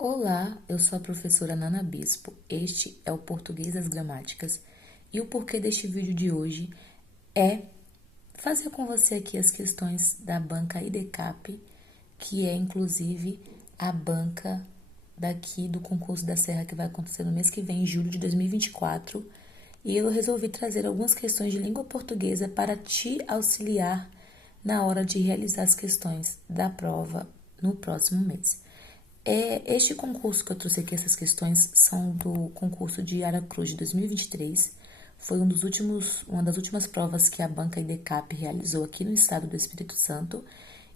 Olá, eu sou a professora Nana Bispo. Este é o Português das Gramáticas e o porquê deste vídeo de hoje é fazer com você aqui as questões da banca IDCAP, que é inclusive a banca daqui do concurso da Serra que vai acontecer no mês que vem, em julho de 2024. E eu resolvi trazer algumas questões de língua portuguesa para te auxiliar na hora de realizar as questões da prova no próximo mês. Este concurso que eu trouxe aqui, essas questões, são do concurso de Aracruz de 2023. Foi uma das últimas provas que a banca IDCAP realizou aqui no estado do Espírito Santo.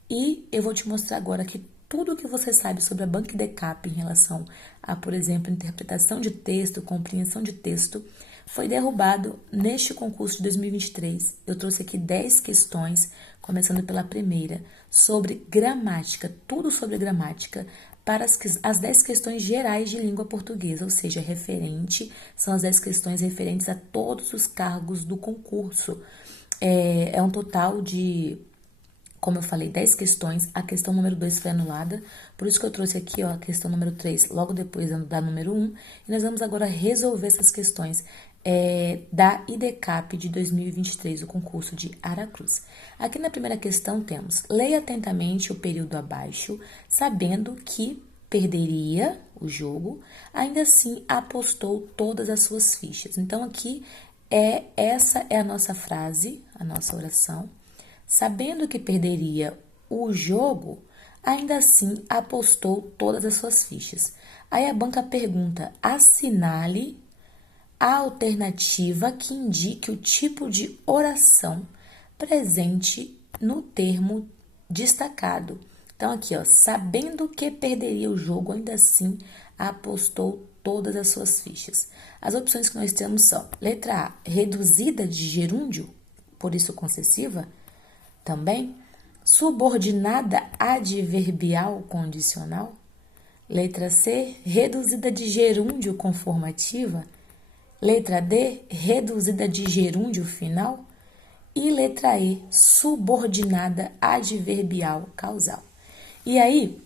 E eu vou te mostrar agora que tudo o que você sabe sobre a banca IDCAP em relação a, por exemplo, interpretação de texto, compreensão de texto, foi derrubado neste concurso de 2023. Eu trouxe aqui 10 questões, começando pela primeira, sobre gramática, tudo sobre gramática, para as 10 questões gerais de língua portuguesa, ou seja, são as 10 questões referentes a todos os cargos do concurso. É um total de, como eu falei, 10 questões. A questão número 2 foi anulada, por isso que eu trouxe aqui a questão número 3, logo depois da número 1, e nós vamos agora resolver essas questões da IDCAP de 2023, o concurso de Aracruz. Aqui na primeira questão temos: leia atentamente o período abaixo, sabendo que perderia o jogo, ainda assim apostou todas as suas fichas. Então aqui essa é a nossa frase, a nossa oração. Sabendo que perderia o jogo, ainda assim apostou todas as suas fichas. Aí a banca pergunta: assinale a alternativa que indique o tipo de oração presente no termo destacado. Então, aqui, ó, sabendo que perderia o jogo, ainda assim apostou todas as suas fichas. As opções que nós temos são: letra A, reduzida de gerúndio, por isso concessiva, também. Subordinada adverbial condicional. Letra C, reduzida de gerúndio conformativa. Letra D, reduzida de gerúndio final. E letra E, subordinada adverbial causal. E aí,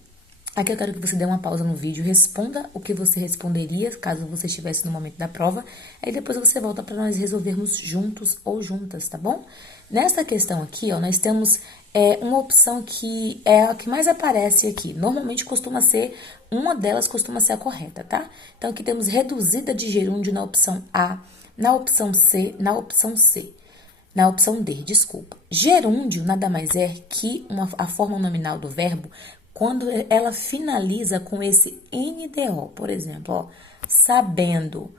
aqui eu quero que você dê uma pausa no vídeo, responda o que você responderia caso você estivesse no momento da prova, aí depois você volta para nós resolvermos juntos ou juntas, tá bom? Nesta questão aqui, ó, nós temos uma opção que é a que mais aparece aqui. Normalmente uma delas costuma ser a correta, tá? Então, aqui temos reduzida de gerúndio na opção A, na opção C, na opção D, desculpa. Gerúndio nada mais é que a forma nominal do verbo quando ela finaliza com esse NDO. Por exemplo, ó, sabendo.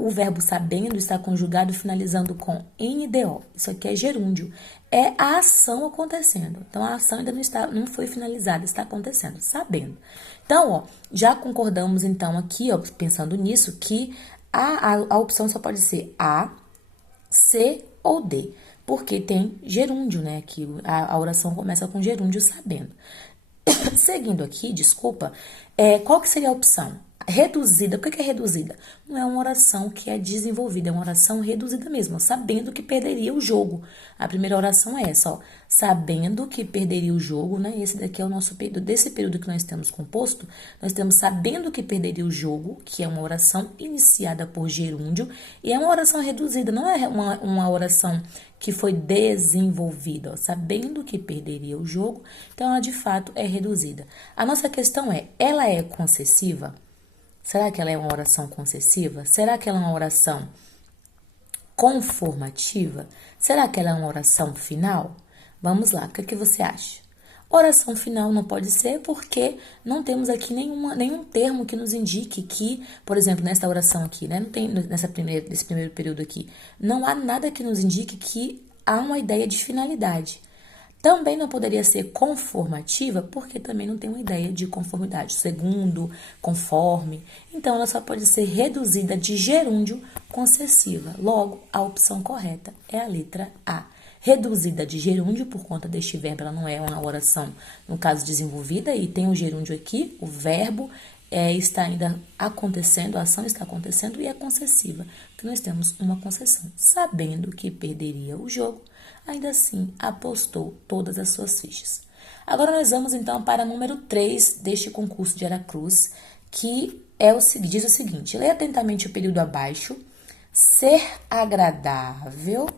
O verbo sabendo está conjugado finalizando com NDO. Isso aqui é gerúndio. É a ação acontecendo. Então, a ação ainda não foi finalizada, está acontecendo, sabendo. Então, ó, já concordamos então aqui, ó, pensando nisso, que a opção só pode ser A, C ou D, porque tem gerúndio, né? Que a oração começa com gerúndio sabendo. Seguindo aqui, desculpa, qual que seria a opção? Reduzida. Por que é reduzida? Não é uma oração que é desenvolvida, é uma oração reduzida mesmo, sabendo que perderia o jogo. A primeira oração é essa, ó, sabendo que perderia o jogo, né? Esse daqui é o nosso período. Desse período que nós temos composto, nós temos sabendo que perderia o jogo, que é uma oração iniciada por gerúndio, e é uma oração reduzida, não é uma oração que foi desenvolvida, ó, sabendo que perderia o jogo, então ela de fato é reduzida. A nossa questão é: ela é concessiva? Será que ela é uma oração concessiva? Será que ela é uma oração conformativa? Será que ela é uma oração final? Vamos lá, o que é que você acha? Oração final não pode ser porque não temos aqui nenhum termo que nos indique que, por exemplo, nessa oração aqui, né, não tem nesse primeiro período aqui, não há nada que nos indique que há uma ideia de finalidade. Também não poderia ser conformativa, porque também não tem uma ideia de conformidade, segundo, conforme. Então, ela só pode ser reduzida de gerúndio concessiva. Logo, a opção correta é a letra A. Reduzida de gerúndio, por conta deste verbo, ela não é uma oração, no caso, desenvolvida, e tem o gerúndio aqui, o verbo está ainda acontecendo, a ação está acontecendo e é concessiva, porque nós temos uma concessão. Sabendo que perderia o jogo, ainda assim apostou todas as suas fichas. Agora nós vamos então para número 3 deste concurso de Aracruz, que diz o seguinte: leia atentamente o período abaixo. Ser agradável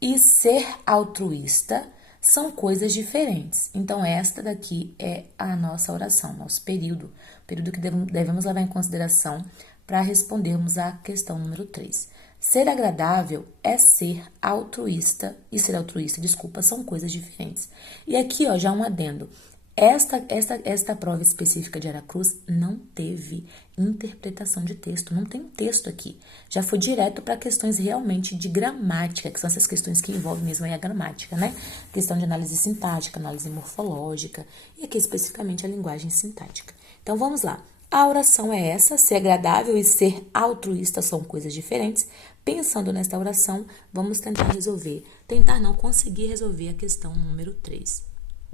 e ser altruísta são coisas diferentes. Então, esta daqui é a nossa oração, nosso período, o período que devemos levar em consideração para respondermos à questão número 3. Ser agradável é ser altruísta, e ser altruísta, desculpa, são coisas diferentes. E aqui, ó, já um adendo. Esta prova específica de Aracruz não teve interpretação de texto, não tem um texto aqui. Já foi direto para questões realmente de gramática, que são essas questões que envolvem mesmo aí a gramática, né? Questão de análise sintática, análise morfológica e aqui especificamente a linguagem sintática. Então vamos lá. A oração é essa: ser agradável e ser altruísta são coisas diferentes. Pensando nesta oração, vamos tentar não conseguir resolver a questão número 3.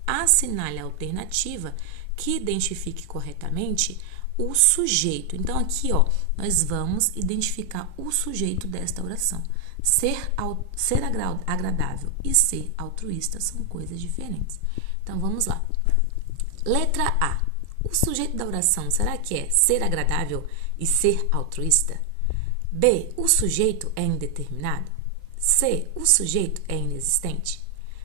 Assinale a alternativa que identifique corretamente o sujeito. Então, aqui, ó, nós vamos identificar o sujeito desta oração. Ser agradável e ser altruísta são coisas diferentes. Então, vamos lá. Letra A. O sujeito da oração, será que é ser agradável e ser altruísta? B. O sujeito é indeterminado? C. O sujeito é inexistente?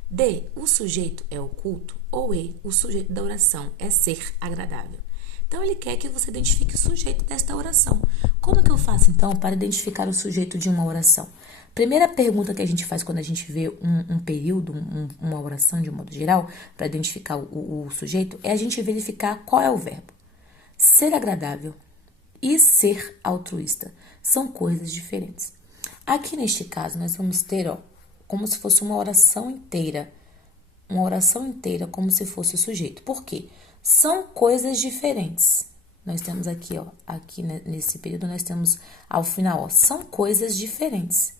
D. O sujeito é oculto? Ou E. O sujeito da oração é ser agradável? Então, ele quer que você identifique o sujeito desta oração. Como que eu faço, então, para identificar o sujeito de uma oração? Primeira pergunta que a gente faz quando a gente vê um período, uma oração de um modo geral, para identificar o sujeito, é a gente verificar qual é o verbo. Ser agradável e ser altruísta são coisas diferentes. Aqui, neste caso, nós vamos ter, ó, como se fosse uma oração inteira como se fosse o sujeito. Por quê? São coisas diferentes. Nós temos aqui, ó, aqui nesse período nós temos ao final, ó, são coisas diferentes.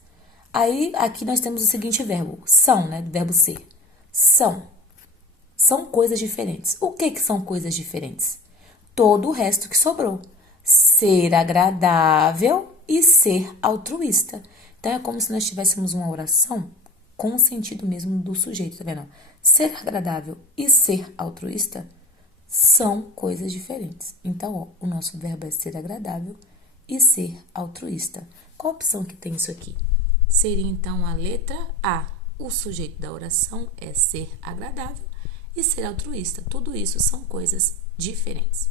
Aí, aqui nós temos o seguinte verbo, são, né, verbo ser. São coisas diferentes. O que são coisas diferentes? Todo o resto que sobrou. Ser agradável e ser altruísta. Então, é como se nós tivéssemos uma oração com o sentido mesmo do sujeito, tá vendo? Ser agradável e ser altruísta são coisas diferentes. Então, ó, o nosso verbo é ser agradável e ser altruísta. Qual a opção que tem isso aqui? Seria, então, a letra A. O sujeito da oração é ser agradável e ser altruísta. Tudo isso são coisas diferentes.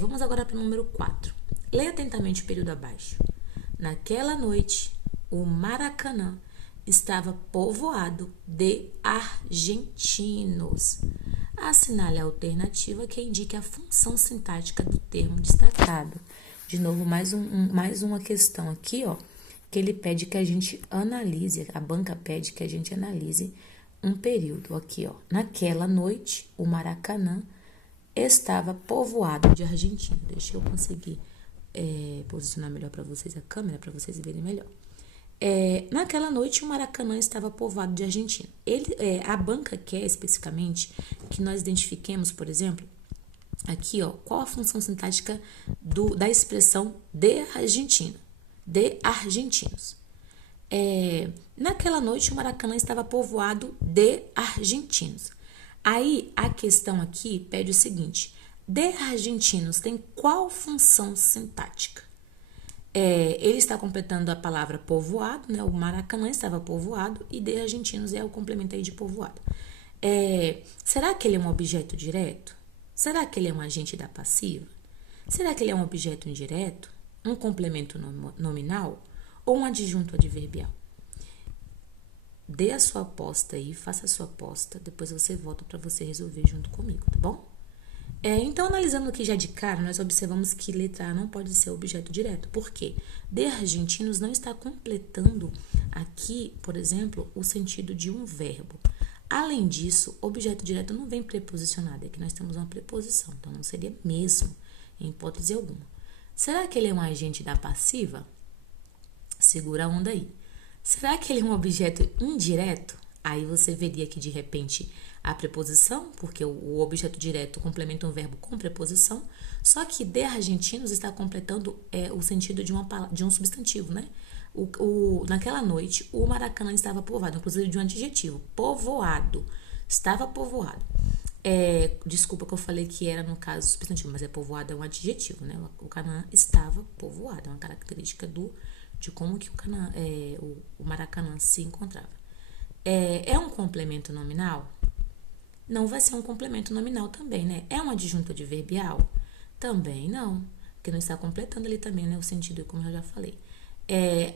Vamos agora para o número 4. Leia atentamente o período abaixo. Naquela noite, o Maracanã estava povoado de argentinos. Assinale a alternativa que indique a função sintática do termo destacado. De novo, mais uma questão aqui, ó, que ele pede que a gente analise, a banca pede que a gente analise um período. Aqui, ó, naquela noite, o Maracanã estava povoado de argentinos. Deixa eu conseguir posicionar melhor para vocês a câmera, para vocês verem melhor. Naquela noite, o Maracanã estava povoado de argentinos. A banca quer especificamente que nós identifiquemos, por exemplo, aqui, ó, qual a função sintática da expressão de argentino. De argentinos. Naquela noite, o Maracanã estava povoado de argentinos. Aí, a questão aqui pede o seguinte: de argentinos tem qual função sintática? Ele está completando a palavra povoado, né? O Maracanã estava povoado e de argentinos é o complemento aí de povoado. Será que ele é um objeto direto? Será que ele é um agente da passiva? Será que ele é um objeto indireto? Um complemento nominal? Ou um adjunto adverbial? Dê a sua aposta aí, faça a sua aposta, depois você volta para você resolver junto comigo, tá bom? Então, analisando aqui já de cara, nós observamos que letra A não pode ser objeto direto. Por quê? De argentinos não está completando aqui, por exemplo, o sentido de um verbo. Além disso, objeto direto não vem preposicionado. Aqui nós temos uma preposição, então não seria mesmo, em hipótese alguma. Será que ele é um agente da passiva? Segura a onda aí. Será que ele é um objeto indireto? Aí você veria que, de repente, a preposição, porque o objeto direto complementa um verbo com preposição, só que de argentinos está completando o sentido de um substantivo, né? Naquela noite, o Maracanã estava povoado, inclusive de um adjetivo, povoado. Estava povoado. Desculpa que eu falei que era no caso substantivo, mas povoado é um adjetivo, né? O Canaã estava povoado, é uma característica de como que o Maracanã se encontrava. É um complemento nominal? Não vai ser um complemento nominal também, né? É uma adjunta adverbial? Também não, porque não está completando ali também, né, o sentido, como eu já falei.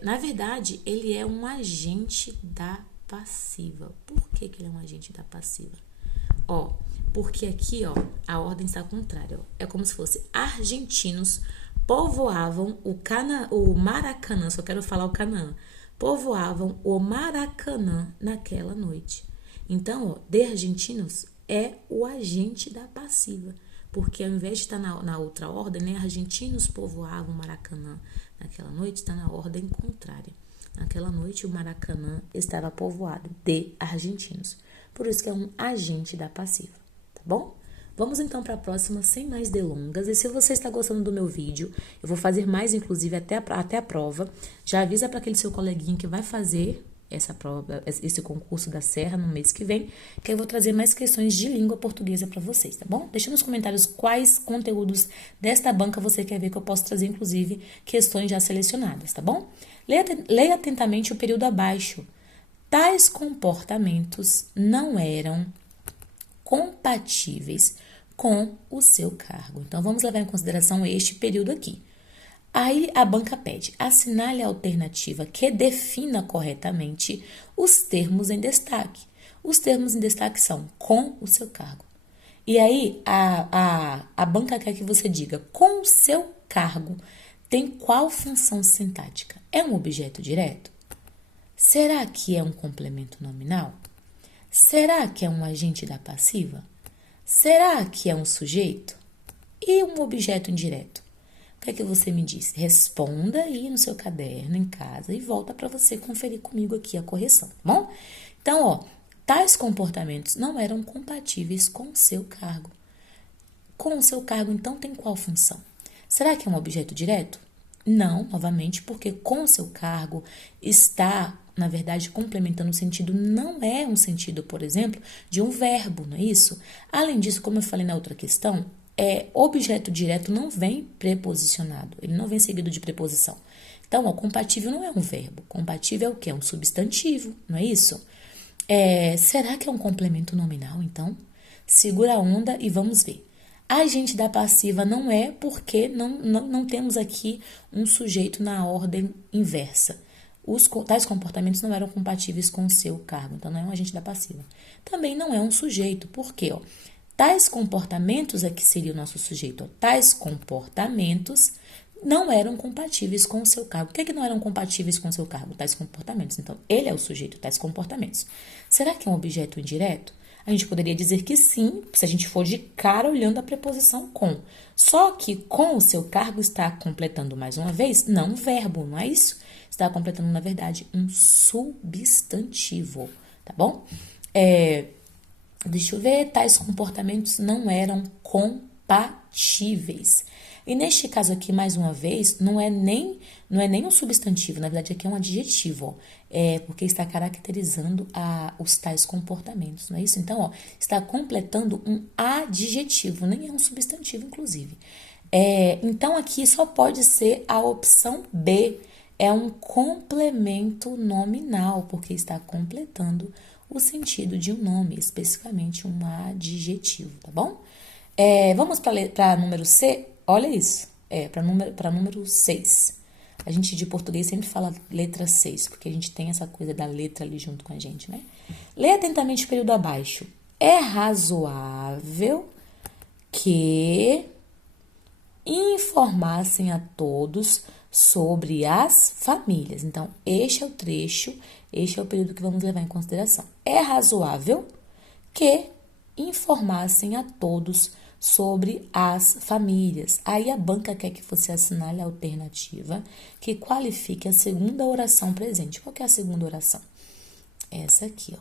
Na verdade, ele é um agente da passiva. Por que que ele é um agente da passiva? Porque aqui, a ordem está contrária. É como se fosse argentinos povoavam o Maracanã, só quero falar o Canaã, povoavam o Maracanã naquela noite. Então, de argentinos é o agente da passiva, porque ao invés de estar na outra ordem, né, argentinos povoavam o Maracanã naquela noite, está na ordem contrária. Naquela noite, o Maracanã estava povoado de argentinos. Por isso que é um agente da passiva, tá bom? Vamos então para a próxima, sem mais delongas. E se você está gostando do meu vídeo, eu vou fazer mais, inclusive, até a prova. Já avisa para aquele seu coleguinha que vai fazer essa prova, esse concurso da Serra no mês que vem, que eu vou trazer mais questões de língua portuguesa para vocês, tá bom? Deixa nos comentários quais conteúdos desta banca você quer ver que eu posso trazer, inclusive, questões já selecionadas, tá bom? Leia atentamente o período abaixo. Tais comportamentos não eram compatíveis com o seu cargo. Então, vamos levar em consideração este período aqui. Aí a banca pede, assinale a alternativa que defina corretamente os termos em destaque. Os termos em destaque são com o seu cargo. E aí a banca quer que você diga, com o seu cargo, tem qual função sintática? É um objeto direto? Será que é um complemento nominal? Será que é um agente da passiva? Será que é um sujeito? E um objeto indireto? O que é que você me disse? Responda aí no seu caderno, em casa, e volta para você conferir comigo aqui a correção, tá bom? Então, tais comportamentos não eram compatíveis com o seu cargo. Com o seu cargo, então, tem qual função? Será que é um objeto direto? Não, novamente, porque com o seu cargo está, na verdade, complementando o sentido, não é um sentido, por exemplo, de um verbo, não é isso? Além disso, como eu falei na outra questão, objeto direto não vem preposicionado, ele não vem seguido de preposição. Então, compatível não é um verbo, compatível é o quê? É um substantivo, não é isso? Será que é um complemento nominal, então? Segura a onda e vamos ver. Agente da passiva não é porque não temos aqui um sujeito na ordem inversa. Tais comportamentos não eram compatíveis com o seu cargo, então não é um agente da passiva. Também não é um sujeito, por quê? Tais comportamentos é que seria o nosso sujeito. Tais comportamentos não eram compatíveis com o seu cargo. O que é que não eram compatíveis com o seu cargo? Tais comportamentos. Então, ele é o sujeito, tais comportamentos. Será que é um objeto indireto? A gente poderia dizer que sim, se a gente for de cara olhando a preposição com. Só que com o seu cargo está completando mais uma vez, não um verbo, não é isso? Está completando, na verdade, um substantivo, tá bom? Deixa eu ver, tais comportamentos não eram compatíveis. E neste caso aqui, mais uma vez, não é nem um substantivo, na verdade aqui é um adjetivo, porque está caracterizando os tais comportamentos, não é isso? Então, está completando um adjetivo, nem é um substantivo, inclusive. Então, aqui só pode ser a opção B, é um complemento nominal, porque está completando o sentido de um nome, especificamente um adjetivo, tá bom? Vamos para número C? Olha isso, para número 6. A gente de português sempre fala letra 6, porque a gente tem essa coisa da letra ali junto com a gente, né? Lê atentamente o período abaixo. É razoável que informassem a todos sobre as famílias. Então, este é o trecho, este é o período que vamos levar em consideração. É razoável que informassem a todos sobre as famílias. Aí a banca quer que você assinale a alternativa que qualifique a segunda oração presente. Qual que é a segunda oração? Essa aqui,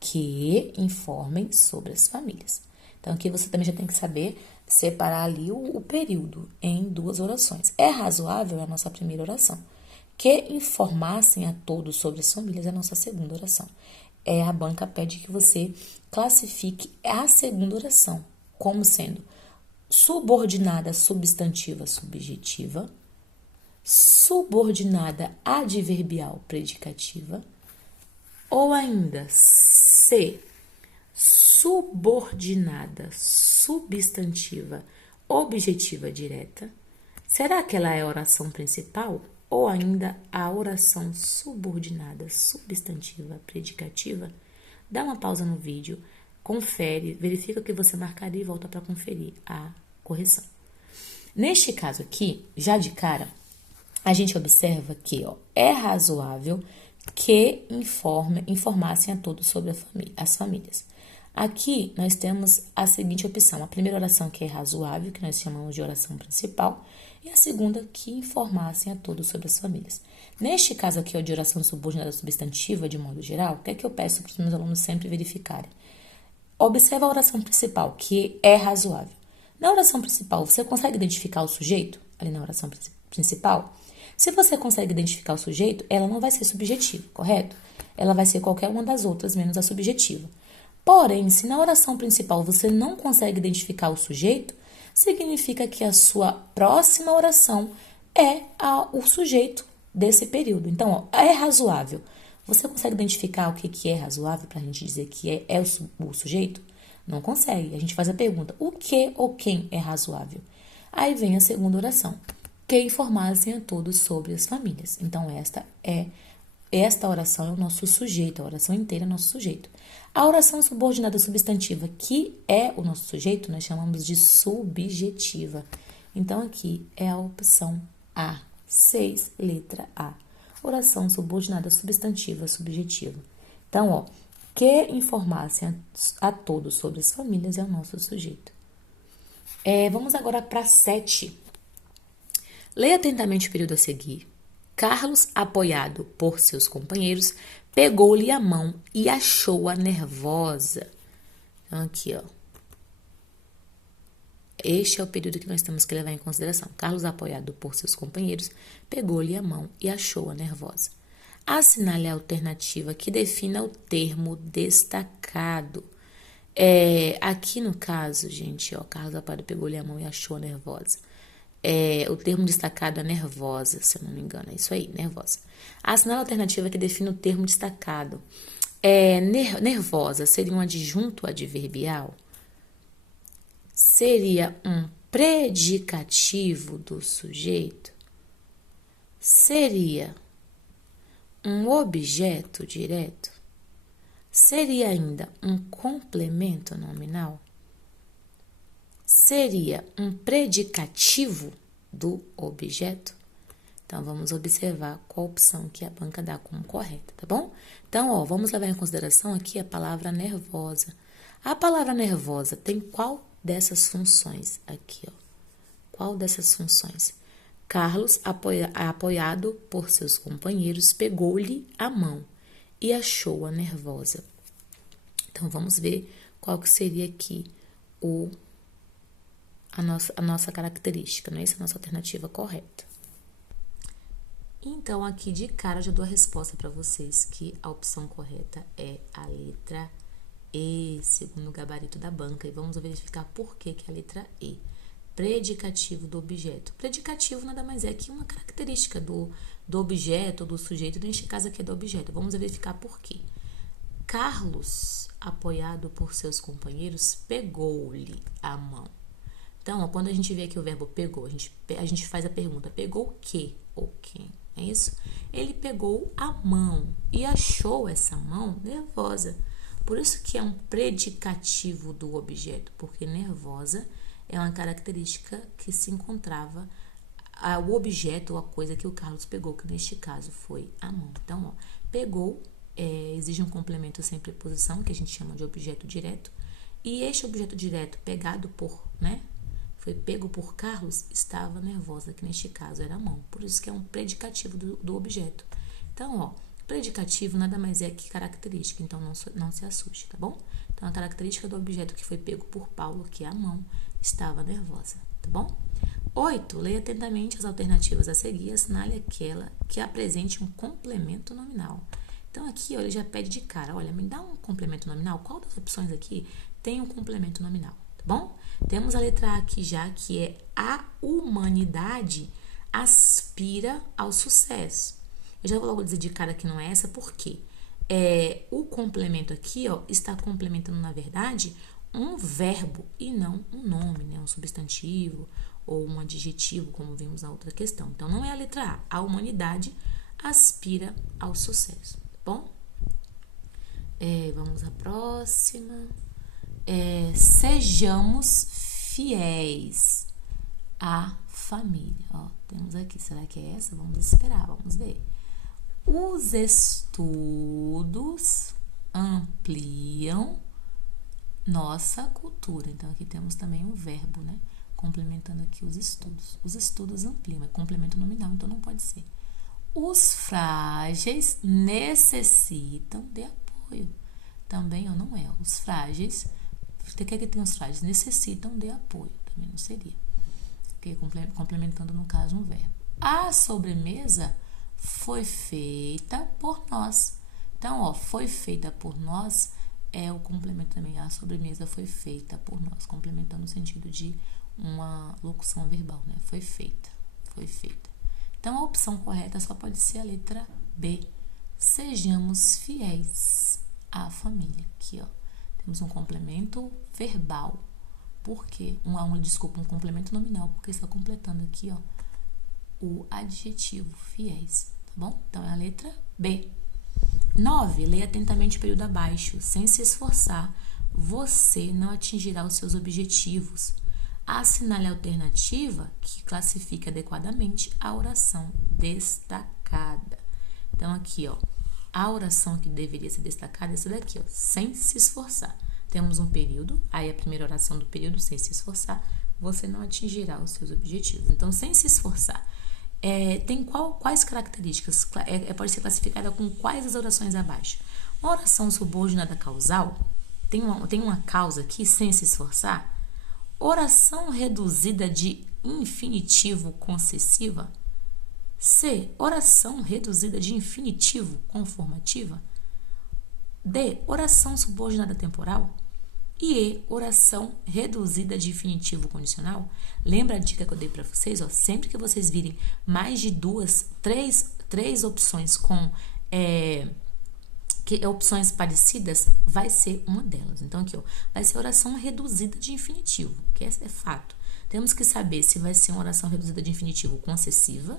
que informem sobre as famílias. Então, aqui você também já tem que saber separar ali o período em duas orações. É razoável é a nossa primeira oração. Que informassem a todos sobre as famílias é a nossa segunda oração. a banca pede que você classifique a segunda oração como sendo subordinada substantiva subjetiva, subordinada adverbial predicativa, ou ainda C, subordinada substantiva objetiva direta. Será que ela é a oração principal ou ainda a oração subordinada substantiva predicativa? Dá uma pausa no vídeo, confere, verifica o que você marcaria e volta para conferir a correção. Neste caso aqui, já de cara, a gente observa que é razoável que informassem a todos sobre as famílias. Aqui nós temos a seguinte opção: a primeira oração que é razoável, que nós chamamos de oração principal, e a segunda que informassem a todos sobre as famílias. Neste caso aqui, de oração subordinada substantiva, de modo geral, o que é que eu peço para os meus alunos sempre verificarem? Observa a oração principal, que é razoável. Na oração principal, você consegue identificar o sujeito? Ali na oração principal? Se você consegue identificar o sujeito, ela não vai ser subjetiva, correto? Ela vai ser qualquer uma das outras, menos a subjetiva. Porém, se na oração principal você não consegue identificar o sujeito, significa que a sua próxima oração é o sujeito desse período. Então, é razoável. Você consegue identificar o que é razoável para a gente dizer que é o sujeito? Não consegue. A gente faz a pergunta: o que ou quem é razoável? Aí vem a segunda oração: que informassem a todos sobre as famílias. Então, esta oração é o nosso sujeito, a oração inteira é o nosso sujeito. A oração subordinada substantiva, que é o nosso sujeito, nós chamamos de subjetiva. Então, aqui é a opção A, 6, letra A. Oração subordinada substantiva subjetiva. Então, que informassem a todos sobre as famílias é o nosso sujeito. Vamos agora para 7. Leia atentamente o período a seguir. Carlos, apoiado por seus companheiros, pegou-lhe a mão e achou-a nervosa. Então, aqui, este é o período que nós temos que levar em consideração. Carlos, apoiado por seus companheiros, pegou-lhe a mão e achou-a nervosa. Assinale a alternativa que defina o termo destacado. Aqui no caso, gente, Carlos, apoiado, pegou-lhe a mão e achou-a nervosa. O termo destacado é nervosa, se eu não me engano, é isso aí, nervosa. Assinale a alternativa que define o termo destacado. Nervosa seria um adjunto adverbial? Seria um predicativo do sujeito? Seria um objeto direto? Seria ainda um complemento nominal? Seria um predicativo do objeto? Então, vamos observar qual opção que a banca dá como correta, tá bom? Então, vamos levar em consideração aqui a palavra nervosa. A palavra nervosa tem qual dessas funções aqui, Qual dessas funções? Carlos, apoiado por seus companheiros, pegou-lhe a mão e achou-a nervosa. Então, vamos ver qual que seria aqui a nossa característica, não é? Essa é a nossa alternativa correta. Então, aqui de cara, eu já dou a resposta para vocês que a opção correta é a letra E, segundo o gabarito da banca. E vamos verificar por que a letra E. Predicativo do objeto. Predicativo nada mais é que uma característica do objeto, do sujeito, neste caso aqui é do objeto. Vamos verificar por quê. Carlos, apoiado por seus companheiros, pegou-lhe a mão. Então, quando a gente vê aqui o verbo pegou, a gente faz a pergunta: pegou o que ou quem? É isso? Ele pegou a mão e achou essa mão nervosa. Por isso que é um predicativo do objeto, porque nervosa é uma característica que se encontrava o objeto ou a coisa que o Carlos pegou, que neste caso foi a mão. Então, pegou exige um complemento sem preposição, que a gente chama de objeto direto, e este objeto direto pegado por, foi pego por Carlos, estava nervosa, que neste caso era a mão. Por isso que é um predicativo do objeto. Então, predicativo nada mais é que característica, então não se assuste, tá bom? Então, a característica do objeto que foi pego por Paulo, que é a mão, estava nervosa, tá bom? 8. Leia atentamente as alternativas a seguir e assinale aquela que apresente um complemento nominal. Então, aqui, ó, ele já pede de cara, olha, me dá um complemento nominal. Qual das opções aqui tem um complemento nominal, tá bom? Temos a letra A aqui já, que é a humanidade aspira ao sucesso. Eu já vou logo dizer de cara que não é essa, por quê? O complemento aqui, ó, está complementando, na verdade, um verbo e não um nome, né? Um substantivo ou um adjetivo, como vimos na outra questão. Então, não é a letra A. A humanidade aspira ao sucesso, tá bom? Vamos à próxima. Sejamos fiéis à família. Ó, temos aqui, será que é essa? Vamos esperar, vamos ver. Os estudos ampliam nossa cultura. Então, aqui temos também um verbo, né? Complementando aqui os estudos. Os estudos ampliam, é complemento nominal, então não pode ser. Os frágeis necessitam de apoio. Também ou não é. Os frágeis, o que é que tem os frágeis? Necessitam de apoio. Também não seria. Porque complementando, no caso, um verbo. A sobremesa foi feita por nós. Então, ó, foi feita por nós é o complemento também. A sobremesa foi feita por nós. Complementando no sentido de uma locução verbal, né? Foi feita. Foi feita. Então, a opção correta só pode ser a letra B. Sejamos fiéis à família. Aqui, ó, temos um complemento verbal. Por quê? Um complemento nominal, porque está completando aqui, ó, o adjetivo fiéis, tá bom? Então, é a letra B. 9. Leia atentamente o período abaixo. Sem se esforçar, você não atingirá os seus objetivos. Assinale a alternativa que classifica adequadamente a oração destacada. Então, aqui, ó, a oração que deveria ser destacada é essa daqui, ó, sem se esforçar. Temos um período, aí a primeira oração do período, sem se esforçar, você não atingirá os seus objetivos. Então, sem se esforçar, tem quais características? Pode ser classificada com quais as orações abaixo? Uma oração subordinada causal, tem uma causa aqui, sem se esforçar. Oração reduzida de infinitivo concessiva. C. Oração reduzida de infinitivo conformativa. D. Oração subordinada temporal. E E. Oração reduzida de infinitivo condicional. Lembra a dica que eu dei para vocês? Ó, sempre que vocês virem mais de três opções com opções parecidas, vai ser uma delas. Então, aqui, ó, vai ser oração reduzida de infinitivo, que esse é fato. Temos que saber se vai ser uma oração reduzida de infinitivo concessiva,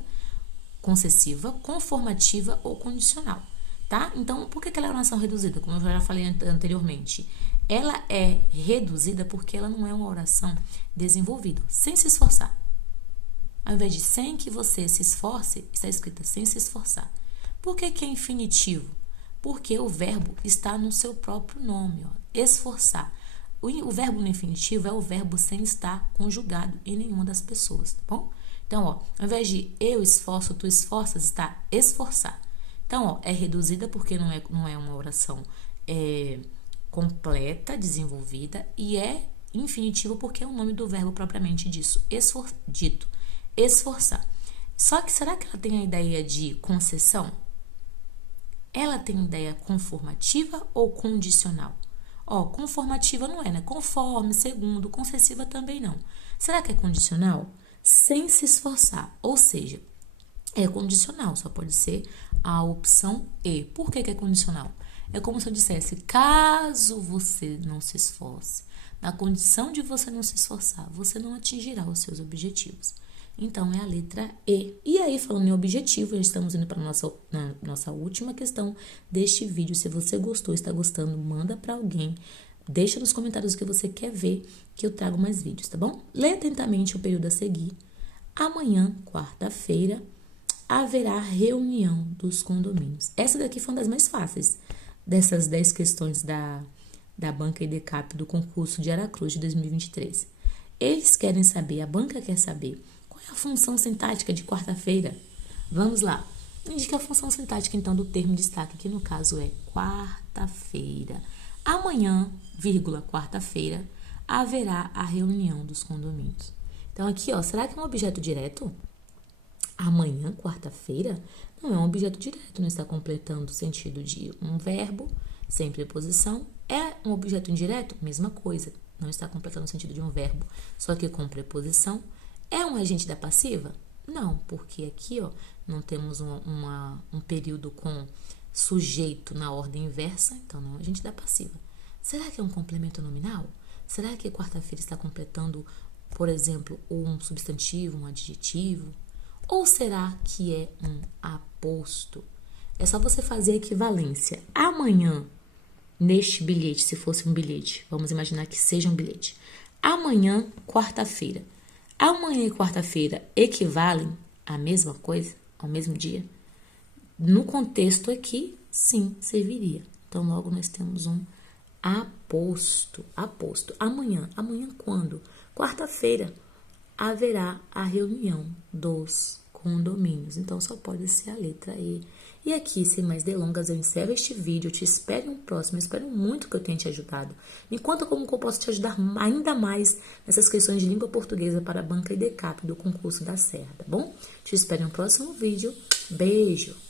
conformativa ou condicional, tá? Então, por que ela é uma oração reduzida? Como eu já falei anteriormente, ela é reduzida porque ela não é uma oração desenvolvida, sem se esforçar. Ao invés de sem que você se esforce, está escrita sem se esforçar. Por que é infinitivo? Porque o verbo está no seu próprio nome, ó, esforçar. O verbo no infinitivo é o verbo sem estar conjugado em nenhuma das pessoas, tá bom? Então, ó, ao invés de eu esforço, tu esforças, está esforçar. Então, ó, é reduzida porque não é uma oração completa, desenvolvida, e é infinitivo porque é o nome do verbo propriamente dito, esforçar. Só que será que ela tem a ideia de concessão? Ela tem ideia conformativa ou condicional? Ó, conformativa não é, né? Conforme, segundo, concessiva também não. Será que é condicional? Sem se esforçar, ou seja, é condicional, só pode ser a opção E. Por que é condicional? É como se eu dissesse, caso você não se esforce, na condição de você não se esforçar, você não atingirá os seus objetivos. Então, é a letra E. E aí, falando em objetivo, já estamos indo para a nossa última questão deste vídeo. Se você gostou, está gostando, manda para alguém. Deixa nos comentários o que você quer ver, que eu trago mais vídeos, tá bom? Lê atentamente o período a seguir. Amanhã, quarta-feira, haverá reunião dos condomínios. Essa daqui foi uma das mais fáceis dessas 10 questões da banca IDCAP do concurso de Aracruz de 2023. Eles querem saber, a banca quer saber, qual é a função sintática de quarta-feira? Vamos lá. Indica a função sintática, então, do termo destaque, que no caso é quarta-feira. Amanhã, vírgula, quarta-feira, haverá a reunião dos condomínios. Então, aqui, ó, será que é um objeto direto? Amanhã, quarta-feira, não é um objeto direto, não está completando o sentido de um verbo sem preposição. É um objeto indireto? Mesma coisa, não está completando o sentido de um verbo, só que com preposição. É um agente da passiva? Não, porque aqui ó, não temos um período com sujeito na ordem inversa, então não é um agente da passiva. Será que é um complemento nominal? Será que quarta-feira está completando, por exemplo, um substantivo, um adjetivo? Ou será que é um aposto? É só você fazer a equivalência. Amanhã, neste bilhete, se fosse um bilhete, vamos imaginar que seja um bilhete. Amanhã, quarta-feira. Amanhã e quarta-feira equivalem à mesma coisa, ao mesmo dia? No contexto aqui, sim, serviria. Então, logo nós temos um aposto. Aposto. Amanhã. Amanhã quando? Quarta-feira haverá a reunião dos condomínios. Então, só pode ser a letra E. E aqui, sem mais delongas, eu encerro este vídeo. Eu te espero em um próximo. Eu espero muito que eu tenha te ajudado. Me conta como que eu posso te ajudar ainda mais nessas questões de língua portuguesa para a banca IDCAP do concurso da Serra, tá bom? Te espero em um próximo vídeo. Beijo!